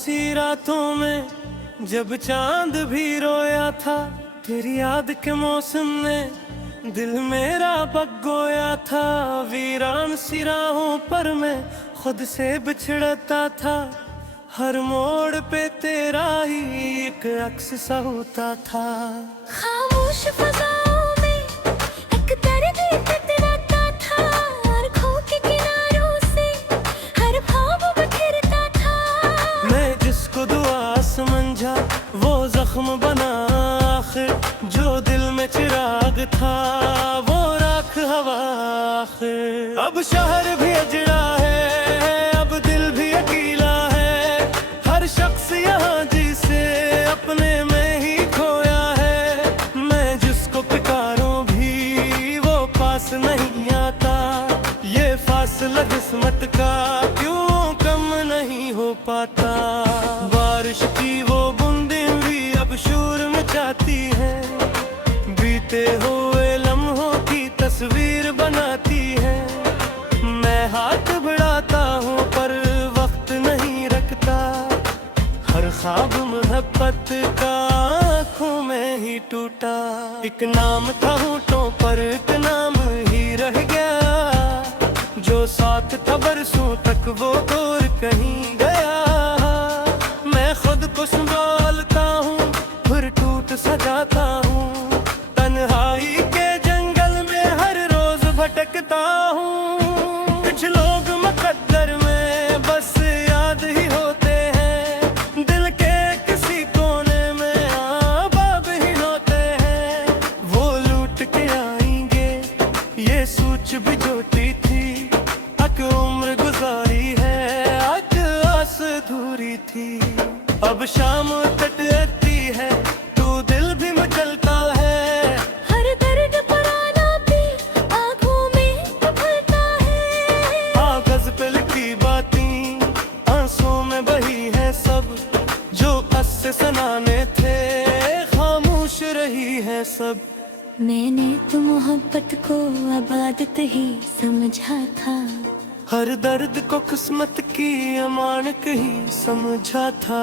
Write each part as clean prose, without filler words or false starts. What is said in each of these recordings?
सी रातों में जब चांद भी रोया था, तेरी याद के मौसम ने दिल मेरा बगोया था। वीरान सी राहों पर मैं खुद से बिछड़ता था, हर मोड़ पे तेरा ही एक अक्स सा होता था। खामोश फज़ाओं में एक दर्द टकराता था, आँखों के किनारों से हर ख्वाब बिखरता था। मैं जिसको दुआ समझा वो जख्म बना, आखिर जो दिल में चिराग था वो राख हवा आखिर। अब शहर भी अजड़ा है, अब दिल भी अकेला है, हर शख्स यहाँ जिसे अपने में ही खोया है। मैं जिसको पुकारूं भी वो पास नहीं आता, ये फासला किस्मत का क्यों कम नहीं हो पाता। बारिश की वो बूंदें भी अब शोर मचाती हैं, बीते हुए लम्हों की तस्वीर बनाती है। मैं हाथ बढ़ाता हूँ पर वक्त नहीं रखता, हर ख्वाब मोहब्बत का आँखों में ही टूटा। एक नाम था होठों पर, एक नाम ही रह गया, जो साथ था बरसों तक वो दूर कहीं गया। मैं खुद को संभालता हूँ फिर टूट सजाता हूँ, तन्हाई के जंगल में हर रोज भटकता हूँ। कुछ लोग मुकद्दर में बस याद ही होते हैं, दिल के किसी कोने में आबाद ही होते हैं। वो लूट के आएंगे ये सोच भी जोती थी, अक उम्र गुजारी है आज आस अधूरी थी। अब शाम कटती है तू दिल भी मचलता है, हर दर्द पुराना भी आँखों में उभरता है। कागज पे लिखी बातें आंसुओं में बही है सब, जो कस से सुनाने थे खामोश रही है सब। मैंने तो मोहब्बत को इबादत ही समझा था, हर दर्द को किस्मत की अमानत ही समझा था।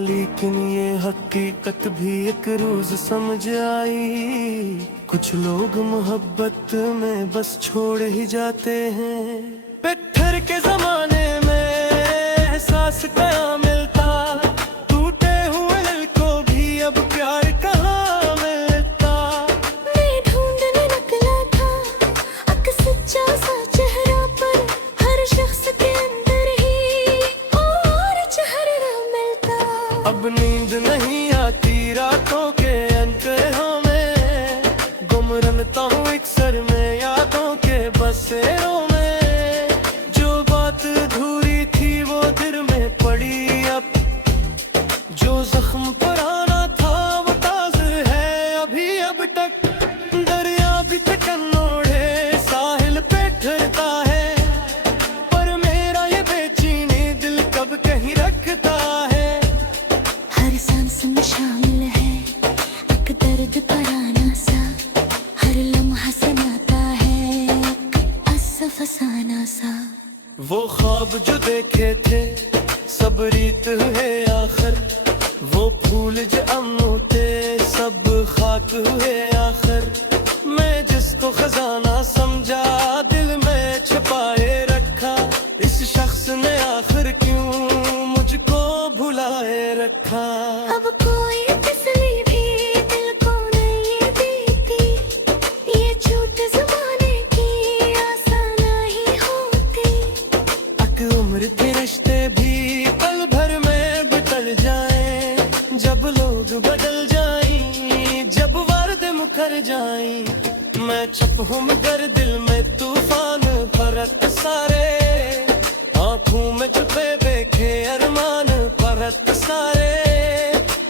लेकिन ये हकीकत भी एक रोज समझ आई, कुछ लोग मोहब्बत में बस छोड़ ही जाते हैं। पत्थर के जमाने में एहसास कहाँ मिलता, टूटे हुए दिल को भी अब प्यार कहाँ मिलता। मैं ढूंढने निकला था एक सच्चा सा चेहरा पर, हर शख्स के अंदर ही और चेहरा मिलता। अब नींद नहीं आती रातों के अंधेरों में, गुम रलता हूँ एक सर में यादों के बसेरों में। जो बात अधूरी थी वो दिल में पड़ी अब, जो जख्म पुराना था वो ताज़ा है अभी अब तक। दरिया भी थकन ओढ़े साहिल पे ठहरता है, पर मेरा ये बेचैनी दिल कब कहीं रखता है। हर सांस में शामिल है एक दर्द पुराना सा, हर लम्हा सुनाता है एक अफसाना सा। वो ख्वाब जो देखे थे सब रीत हुए आखिर, वो फूल जो अम्मू थे सब खाक हुए आखिर। मैं जिसको खजाना समझा दिल में छुपाए रखा, इस शख्स ने आखिर क्यों मुझको भुलाए रखा। अब कोई तसल्ली भी दिल को नहीं देती, ये झूठ ज़माने की आसान नहीं होती। अक उम्र के रिश्ते भी पल भर में बदल जाएं, जब लोग बदल जाएं, जब वारदे मुकर जाएं। मैं चुप हूँ मगर दिल में तूफान भरत सारे, आँखों में छुपे देखे अरमान परत सारे।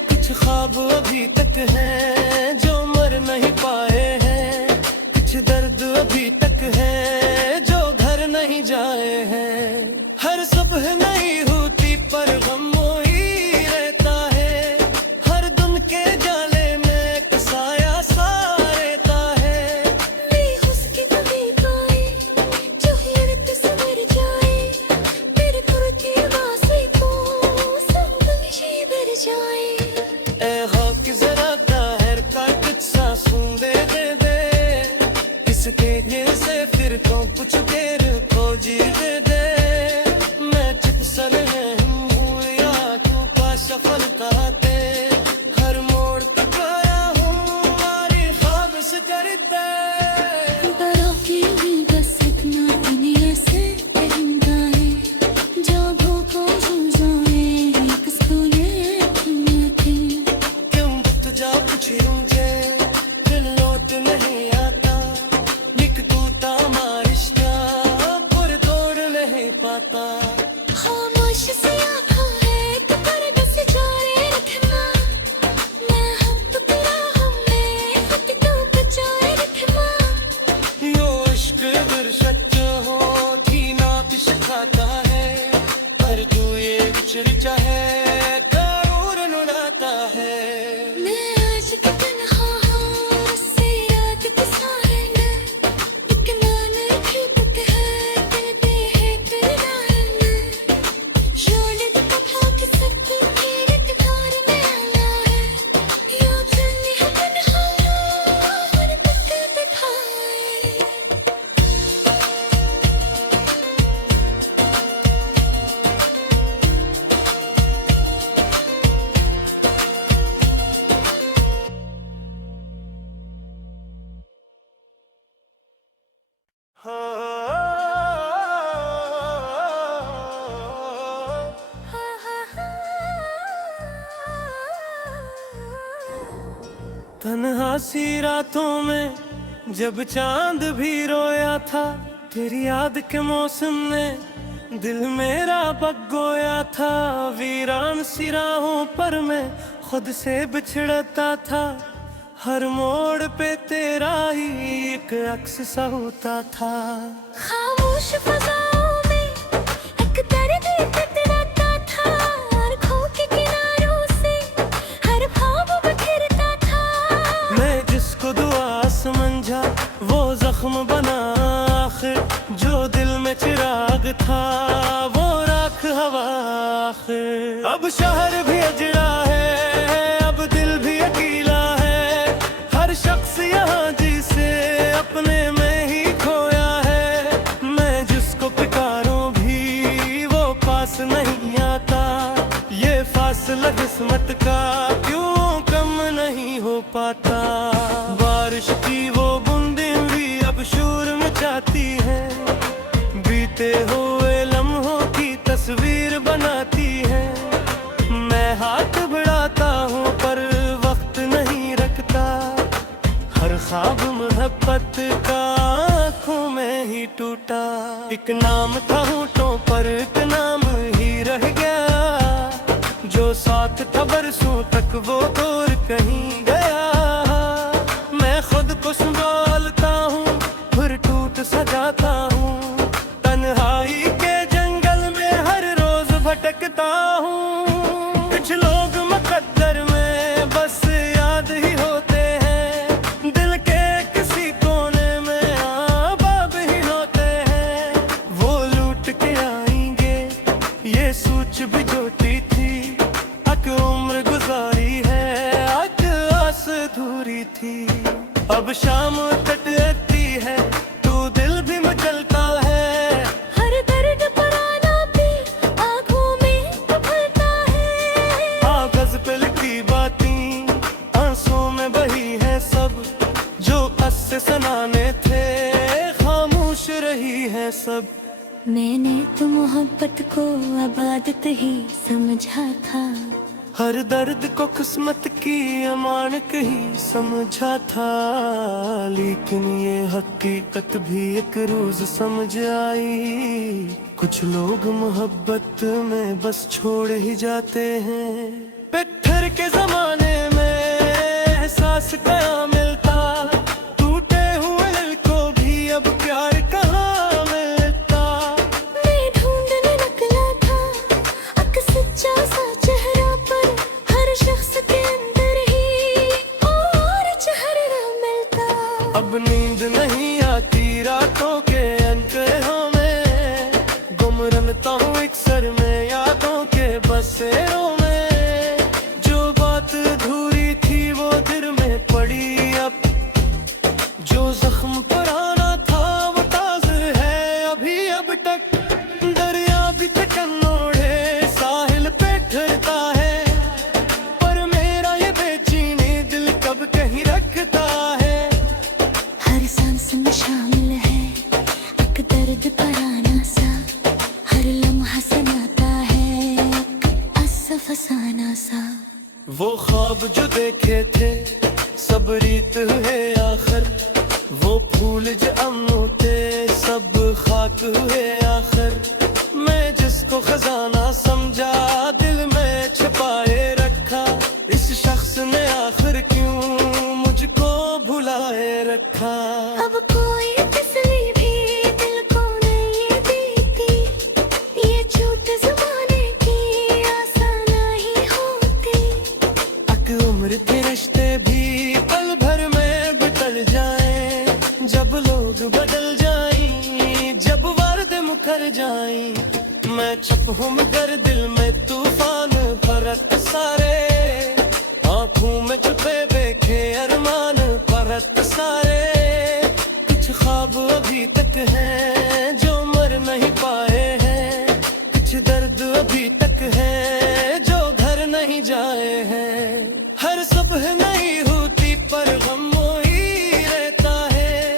कुछ ख्वाब अभी तक हैं जो मर नहीं पाए हैं, कुछ दर्द अभी तक है जो घर नहीं जाए हैं। हर सुबह नहीं होती पर गम वही रहता है, हर दिन के जाले में एक साया सा रहता है। बेहोश की कभी कोई जो हिरत संवर जाए, फिर करती आवाज़ें को कुछ देर खोजी दे मैं चित सरहम हूँ या तू का सफर कहते हर मोड़ तक आया हूँ हमारी ख्वाब से करते डरोगी भी बस इतना दुनिया से कहना है जो भूखों जाए किसको ये कीमत क्यों तुझा कुछ मुझे दिल लौट नहीं आता लिख तू तामारिश्ता पुर तोड़ नहीं पाता खामोश सी आँखों है तो पर्दे से जारे रखना मैं हूँ तो तेरा हमें खुद को बचाए रखना यो इश्क अगर सच हो थी ना पिछ खाता है पर तू ये विचर चाहे करूर नुलाता है मैं आज की तन्हा हूँ उससे रात के साहिल एक नान की बुक है दिल पे है तेरा हिल शोले तो कथा के सब मेरे दिखार में आना है यो चलनी है तन्हा हर बुक दिखाए तन्हा सी रातों में जब चांद भी रोया था तेरी याद के मौसम में दिल मेरा बगोया था वीरान सी राहों पर मैं खुद से बिछड़ता था हर मोड़ पे तेरा ही एक अक्स सा होता था खामोश फज़ाओं में एक दर्द टकराता था आँखों के किनारों से हर ख्वाब बिखरता था मैं जिसको दुआ समझा वो जख्म बना आखिर जो दिल में चिराग था वो राख हवा आखिर अब शहर भी अजड़ा है अब दिल भी अकेला है हर शख्स यहाँ जिसे अपने में ही खोया है मैं जिसको पुकारूं भी वो पास नहीं आता ये फासला किस्मत का क्यों कम नहीं हो पाता बारिश की वो बूंदें भी अब शोर मचाती हैं बीते हुए लम्हों की तस्वीर बनाती है मैं हाथ बढ़ाता हूँ पर वक्त नहीं रखता हर ख्वाब मोहब्बत का आँखों में ही टूटा एक नाम था होठों पर एक नाम ही रह गया जो साथ था बरसों तक वो दूर कहीं गया मैं खुद को संभालता हूँ फिर टूट सजाता हूँ तन्हाई के जंगल में हर रोज भटकता हूँ कुछ लोग मुकद्दर में बस याद ही होते हैं दिल के किसी कोने में आबाब ही होते हैं वो लूट के आएंगे ये सोच भी जोती थी अक उम्र गुजारी है अक आस अधूरी थी अब शाम कटती है तू दिल भी मचलता है हर दर्द पुराना भी आँखों में उभरता है कागज पे लिखी बातें आंसुओं में बही है सब जो कस से सुनाने थे खामोश रही है सब मैंने तो मोहब्बत को इबादत ही समझा था हर दर्द को किस्मत की अमानत ही समझा था लेकिन ये हकीकत भी एक रोज समझ आई कुछ लोग मोहब्बत में बस छोड़ ही जाते हैं पत्थर के जमाने में एहसास कहाँ मिलता टूटे हुए दिल को भी अब प्यार कहाँ मिलता मैं ढूंढने निकला था एक सच्चा सा चेहरा पर हर शख्स के अंदर ही और चेहरा मिलता अब नींद नहीं आती रातों के अंधेरों में गुम रमता हूँ एक सर में यादों के बसेरों में जो बात अधूरी थी वो दिल में पड़ी सब रीत है आखिर वो फूल जो अमोते सब खाक हुए आखिर मैं जिसको खजाना समझा दिल में छुपाए रखा इस शख्स ने आखिर क्यों मुझको भुलाए रखा। अब कोई तसल्ली भी दिल को नहीं देती, ये झूठ ज़माने की आसान नहीं होती। अक उम्र के रिश्ते भी पल भर में बदल जाएं, जब लोग बदल जाएं, जब वारदे मुकर जाएं। मैं चुप हूँ मगर दिल में तूफान परत सारे, आँखों में छुपे देखे अरमान परत सारे। कुछ ख्वाब अभी तक हैं जो मर नहीं पाए हैं, कुछ दर्द अभी तक है जो घर नहीं जाए हैं। हर सुबह नहीं होती पर गम वही रहता है,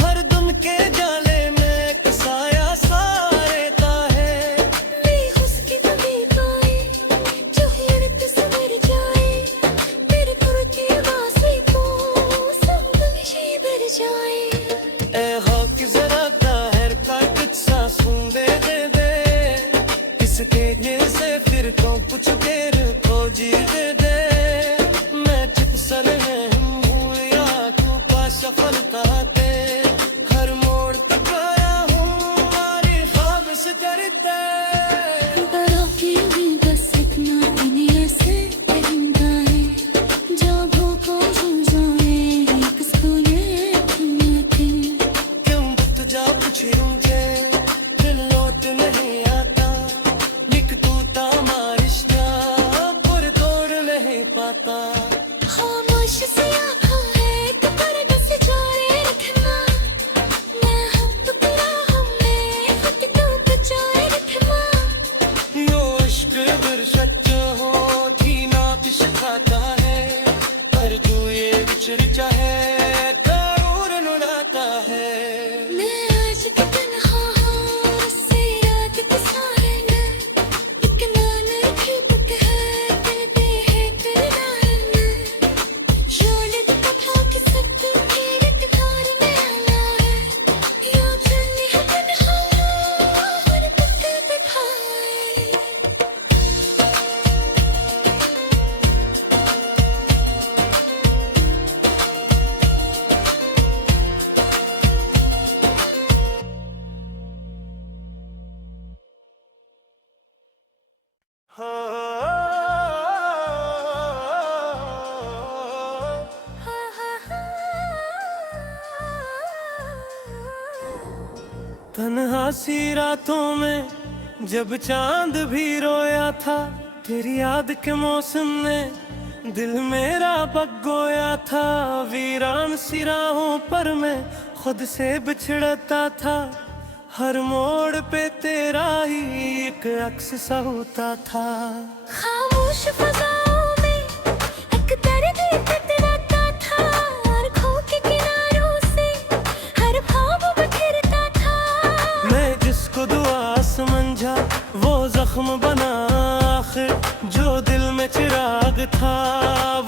हर दिन के जाले में एक साया सा रहता है। बेखुश की कभी कोई जो हिरत से मर जाए, तेरे पुरती आवाज़ें को संग में शिवर जाए। ए हौक जरा ताहिर का कुछ सांसों दे दे, किसके ये से फिर को कुछ देर को जी दे। मैं चुप सर में हूँ या तू का सफर कहते, हर मोड़ तक आया हूँ हमारी ख्वाब से करते। बड़ा की भी बस इतना दुनिया से परिंदा है, जो भूखों भूल जाए किसको ये कीमत है। क्यों तुझा कुछ रुझे दिल लौट नहीं आता, लिख तू तामा रिश्ता पुर तोड़ नहीं पाता। खामोश सी आँखों है एक पर्दे से जोड़े रखना, मैं हूँ तो तेरा हमें खुद तो बचाए रखना। यो इश्क अगर सच हो जीना भी सिखाता है, पर जो ये विचर चाहे करूर नुलाता है। मैं आज की तन्हा हूँ उससे रात के साहिल, एक नान की बुक है दिल पे है तेरा हिल। शोले दी कथा के सब मेरे दिखार में आना है, यो चलनी है तन्हा और पत्ते पे खाए। तन्हा सी रातों में जब चांद भी रोया था, तेरी याद के मौसम में दिल मेरा बगोया था। वीरान सी राहों पर मैं खुद से बिछड़ता था, हर मोड़ पे तेरा ही एक अक्स सा होता था। खामोश फज़ाओं में एक दर्द टकराता था, आँखों के किनारों से हर ख्वाब बिखरता था। मैं जिसको दुआ समझा वो जख्म बना आखिर, जो दिल में चिराग था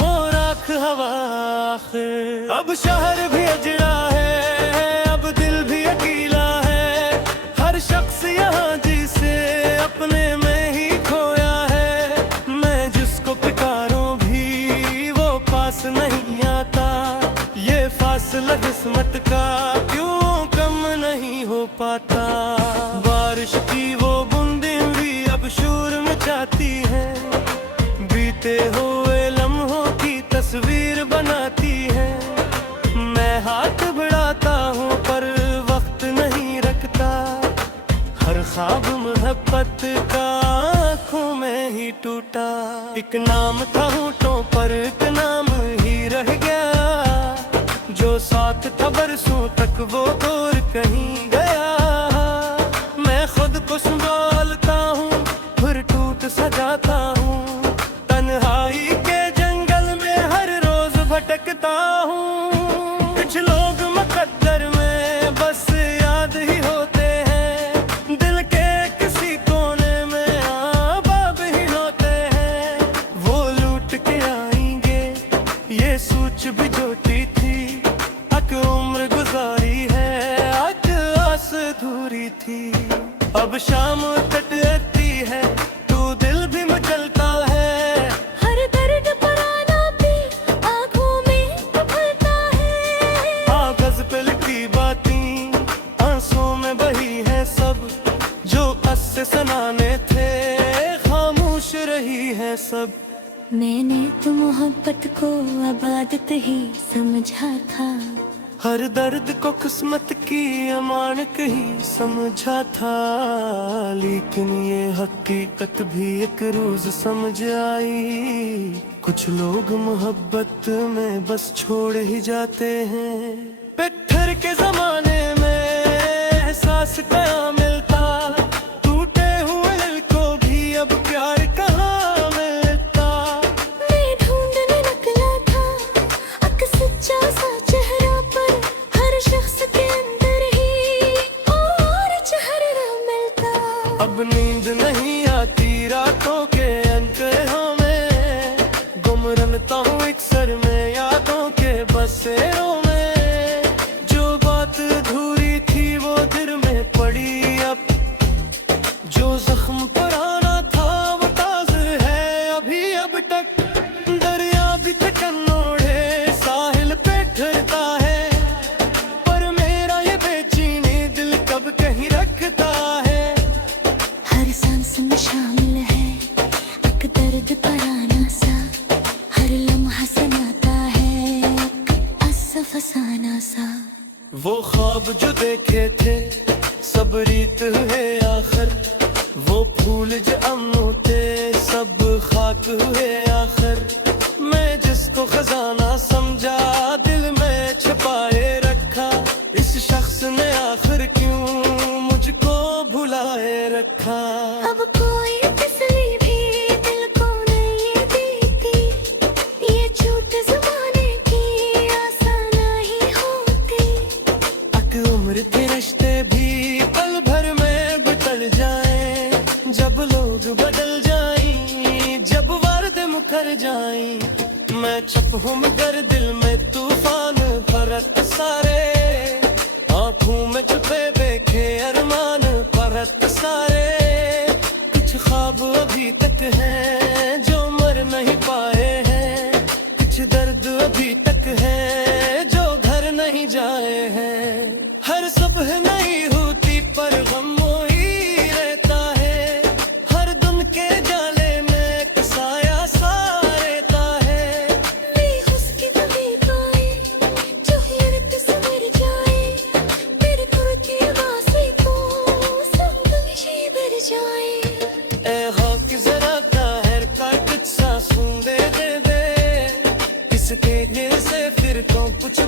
वो राख हवा आखिर। अब शहर भी अजड़ा है, अब दिल भी अकेला है, हर शख्स यहाँ जिसे अपने में ही खोया है। मैं जिसको पुकारूं भी वो पास नहीं आता, ये फासला किस्मत का क्यों कम नहीं हो पाता। बारिश की वो बूंदें भी अब शोर मचाती हैं, बीते हुए लम्हों की तस्वीर बनाती हैं। मैं हाथ बढ़ाता हूँ पर वक्त नहीं रखता, हर ख्वाब मोहब्बत का आँखों में ही टूटा। एक नाम था होठों पर एक नाम ही रह गया, जो साथ था बरसों तक वो दूर कहीं गया। मैं खुद को संभालता हूँ फिर टूट सजाता हूँ, तन्हाई के जंगल में हर रोज भटकता हूँ। कुछ लोग मुकद्दर में बस याद ही होते हैं, दिल के किसी कोने में आबाद ही होते हैं। वो लूट के आएंगे ये सूच भी जोती थी, अक उम्र गुजारी है, अक आस अधूरी थी। अब शाम कटती है, तू दिल भी मचलता है, हर दर्द पराना भी आँखों में उभरता है। कागज पे लिखी बातें आंसुओं में बही है सब, जो अस से सुनाने थे खामोश रही है सब। मैंने तो मोहब्बत को अबादत ही समझा था, हर दर्द को किस्मत की अमानत ही समझा था, लेकिन ये हकीकत भी एक रोज समझ आई, कुछ लोग मोहब्बत में बस छोड़ ही जाते हैं। पत्थर के जमाने में एहसास कहाँ मिलता, टूटे हुए दिल को भी अब प्यार कहाँ मिलता। मैं ढूंढने निकला था अक सच्चा सा चेहरा, पर हर शख्स के अंदर ही और चेहरा मिलता। अब नींद नहीं आती रातों के अंधेरों में, गुम रमता हूँ एक सर में यादों के बसेरों में, जो बात अधूरी थी वो दिल में पड़ी अब, जो जख्म पुराना था वो ताज़ा है अभी अब तक। दरिया भी थकन ओढ़े साहिल पे ठहरता है, पर मेरा ये बेचैनी दिल कब कहीं रखता है। हर सांस में शामिल है एक दर्द पराना सा, हर लम्हा सनाता है एक आस फसाना सा। वो ख्वाब जो देखे थे सब रीत हुए आखिर, वो फूल जो अम्मू थे सब खाक हुए आखिर। मैं जिसको खजाना समझा दिल में छुपाए रखा, इस शख्स ने आखिर क्यों मुझको भुलाए रखा। अब कोई तसल्ली भी दिल को नहीं देती, ये झूठ ज़माने की आसान नहीं होती। अक उम्र के रिश्ते भी पल भर में बदल जाएं, जब लोग बदल जाएं, जब वारदे मुकर जाएं। मैं चुप हूँ मगर दिल में तूफान भरत सारे, आँखों में छुपे देखे अरमान परत सारे। कुछ ख्वाब अभी तक हैं जो मर नहीं पाए हैं, कुछ दर्द अभी तक है जो घर नहीं जाए हैं। हर सुबह नहीं होती पर गम वही रहता है, हर दिन के जाले में एक साया सा रहता है। बेहोश की तभी पाए जो हिरत संवर जाए, फिर करती आवाज़ें को संग में भर जाए। ए हौक जरा ताहिर का कुछ सांसों दे दे, किसके गिर से फिर तो कुछ